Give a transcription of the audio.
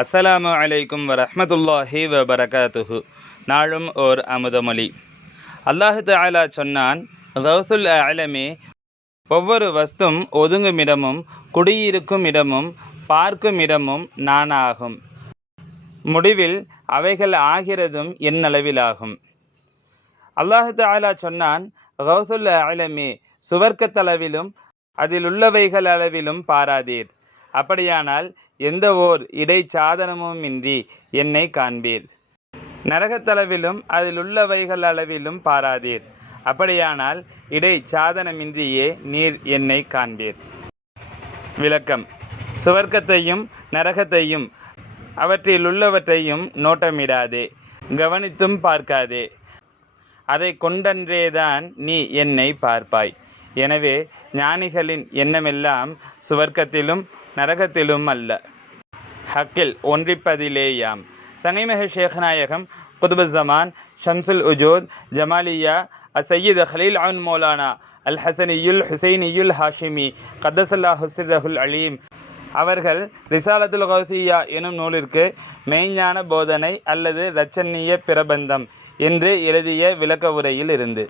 அஸ்ஸலாமு அலைக்கும் வரஹ்மத்துல்லாஹி வபரகாத்துஹு. நாளும் ஓர் அமுதமொழி. அல்லாஹு தஆலா சொன்னான், கௌசுல் ஆலமே, ஒவ்வொரு வஸ்தும் ஒதுங்கும் இடமும் குடியிருக்கும் இடமும் பார்க்கும் இடமும் நானாகும். முடிவில் அவைகள் ஆகிறதும் என்னளவிலாகும். அல்லாஹு தஆலா சொன்னான், கௌசுல் ஆலமே, சுவர்க்கத்தளவிலும் அதில் உள்ளவைகள் அளவிலும் பாராதீர். அப்படியானால் எந்த ஓர் இடைச்சாதனமுமின்றி என்னை காண்பீர். நரகத்தளவிலும் அதில் உள்ளவைகள் அளவிலும் பாராதீர். அப்படியானால் இடைச்சாதனமின்றியே நீர் என்னை காண்பீர். விளக்கம்: சுவர்க்கத்தையும் நரகத்தையும் அவற்றில் உள்ளவற்றையும் நோட்டமிடாதே, கவனித்தும் பார்க்காதே. அதை கொண்டன்றேதான் நீ என்னை பார்ப்பாய். எனவே ஞானிகளின் எண்ணமெல்லாம் சுவர்க்கத்திலும் நரகத்திலும் அல்ல, ஹக்கில் ஒன்றிப்பதிலேயாம். சங்கைமிகு ஷேக் நாயகம் குதுபுஸ்ஸமான் ஷம்சுல் உஜூத் ஜமாலியா அசையீத் ஹலீல் அன் மௌலானா அல் ஹசனியுல் ஹுசைனியுல் ஹாஷிமி கத்தசல்லாஹு சிர்ரஹுல் அலீம் அவர்கள் ரிசாலத்துல் கௌசிய்யா எனும் நூலிற்கு மெய்ஞான போதனை அல்லது இரட்சணிய பிரபந்தம் என்று எழுதிய விளக்க உரையில் இருந்து